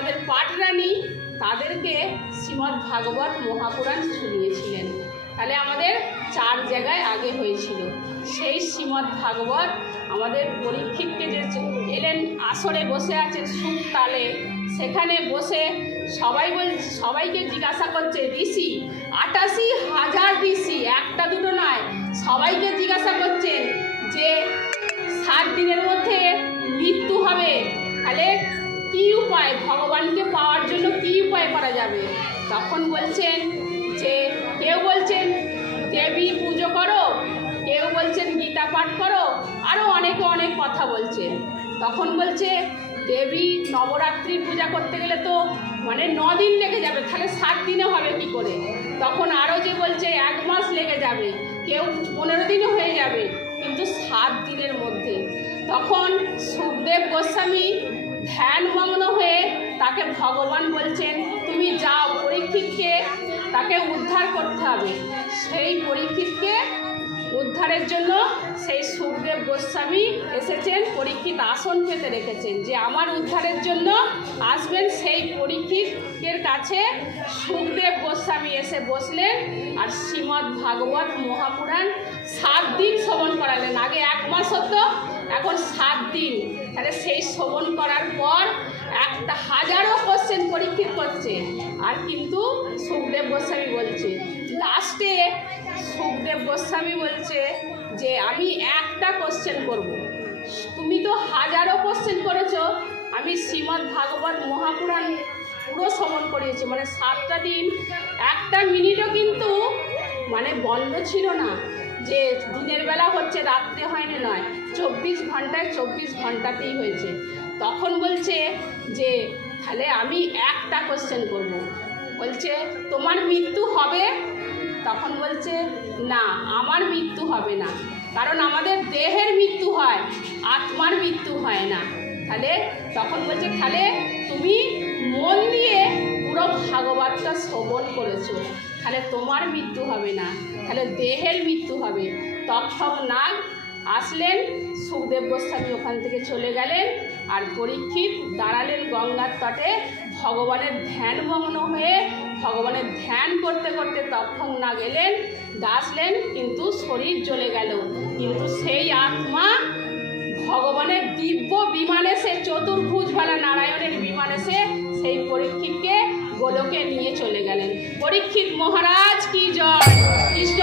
পাটরানী তাদেরকে শ্রীমদ্ ভাগবত মহাপুরাণ শুনিয়েছিলেন। তাহলে আমাদের চার জায়গায় আগে হয়েছিল। সেই শ্রীমদ্ ভাগবত আমাদের পরীক্ষিতকে যে এলেন, আসরে বসে আছেন সুখ তালে। সেখানে বসে সবাই বল সবাইকে জিজ্ঞাসা করছে, ঋষি, আটাশি হাজার ঋষি, একটা দুটো নয়। সবাইকে জিজ্ঞাসা করছেন যে, সাত দিনের মধ্যে মৃত্যু হবে। তাহলে কি উপায়? ভগবানকে পাওয়ার জন্য কি উপায় করা যাবে? তখন বলছেন যে, কেউ বলছেন, দেবী পুজো করো। কেউ বলছেন, গীতা পাঠ করো। আরও অনেকে অনেক কথা বলছেন। তখন বলছে, দেবী নবরাত্রি পূজা করতে গেলে তো মানে দিন লেগে যাবে, তাহলে সাত দিনে হবে কি করে? তখন আরও যে বলছে, এক মাস লেগে যাবে, কেউ পনেরো দিনে হয়ে যাবে, কিন্তু সাত দিনের মধ্যে। তখন সুখদেব গোস্বামী ভগবান বলছেন, তুমি যাও, পরীক্ষিতকে তাকে উদ্ধার করতে হবে। সেই পরীক্ষিতকে উদ্ধারের জন্য সেই সুখদেব গোস্বামী এসেছেন, পরীক্ষিত আসন পেতে রেখেছেন। যে আমার উদ্ধারের জন্য আসবেন, সেই পরীক্ষিতের কাছে সুখদেব গোস্বামী এসে বসলেন আর শ্রীমদ্ ভাগবত মহাপুরাণ সাত দিন শ্রবণ করালেন। আগে এক মাস হতো, এখন সাত দিন। তাহলে সেই শ্রবণ করার পর একটা হাজারো কোশ্চেন পরীক্ষিত করছে। আর কিন্তু সুখদেব গোস্বামী বলছে লাস্টে সুখদেব গোস্বামী বলছে যে, আমি একটা কোশ্চেন করব। তুমি তো হাজারো কোশ্চেন করেছ। আমি শ্রীমদ্ ভাগবত মহাপুরাণ পুরো শ্রবণ করিয়েছি। মানে সাতটা দিন, একটা মিনিটও কিন্তু মানে বন্ধ ছিল না যে, দিনের বেলা হচ্ছে, রাত্রে হয়নি নয়। চব্বিশ ঘন্টায় চব্বিশ ঘন্টাতেই হয়েছে। তখন বলছে যে তাহলে আমি একটা কোশ্চেন করব। বলছে, তোমার মৃত্যু হবে? তখন বলছে, না, আমার মৃত্যু হবে না। কারণ আমাদের দেহের মৃত্যু হয়, আত্মার মৃত্যু হয় না। তাহলে তখন বলছে, তাহলে তুমি মন দিয়ে পুরো ভাগবতটা শ্রবণ করেছ। তাহলে তোমার মৃত্যু হবে না। তাহলে দেহের মৃত্যু হবে। তক্ষক নাগ আসলেন, সুখদেব গোস্বামী ওখান থেকে চলে গেলেন আর পরীক্ষিত দাঁড়ালেন গঙ্গার তটে। ভগবানের ধ্যানমগ্ন হয়ে ভগবানের ধ্যান করতে করতে তক্ষক না গেলেন ডাসলেন কিন্তু শরীর জ্বলে গেল। কিন্তু সেই আত্মা ভগবানের দিব্য বিমানে সে চতুর্ভুজওয়ালা নারায়ণের বিমানে সে সেই পরীক্ষিতকে গোলকে নিয়ে চলে গেলেন। পরীক্ষিত মহারাজ, কি জয়! কৃষ্ণ